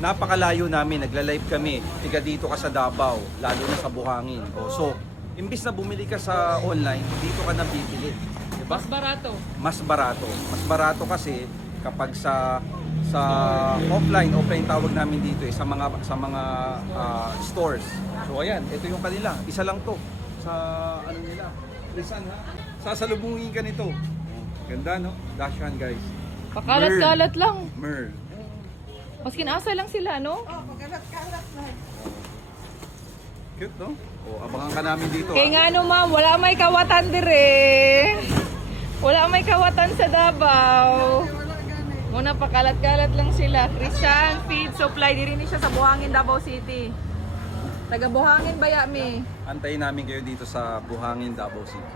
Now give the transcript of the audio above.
napakalayo namin, nagla-live kami, tiga dito ka sa Davao, lalo na sa Buhangin. So, imbis na bumili ka sa online, dito ka na bibili. Diba? Mas barato. Mas barato. Mas barato kasi kapag sa offline tawag namin dito sa mga stores. So ayan, ito yung kanila. Isa lang to sa ano nila. Lisan ha. Sasalubungin ka nito. Ganda no? Dashan guys. Pakalat-kalat lang. Merl. Maskin asa lang sila, no? Oh, pagkalat-kalat na. Cute no? O abangan ka namin dito. Kaya nga no, ma'am, wala may kawatan dire. Wala may kawatan sa Davao. Wala gani. Muna pakalat-kalat lang sila. Christian Feed Supply, diri ni siya sa Buhangin, Davao City. Taga Buhangin, Bayami. Antayin namin kayo dito sa Buhangin, Davao City.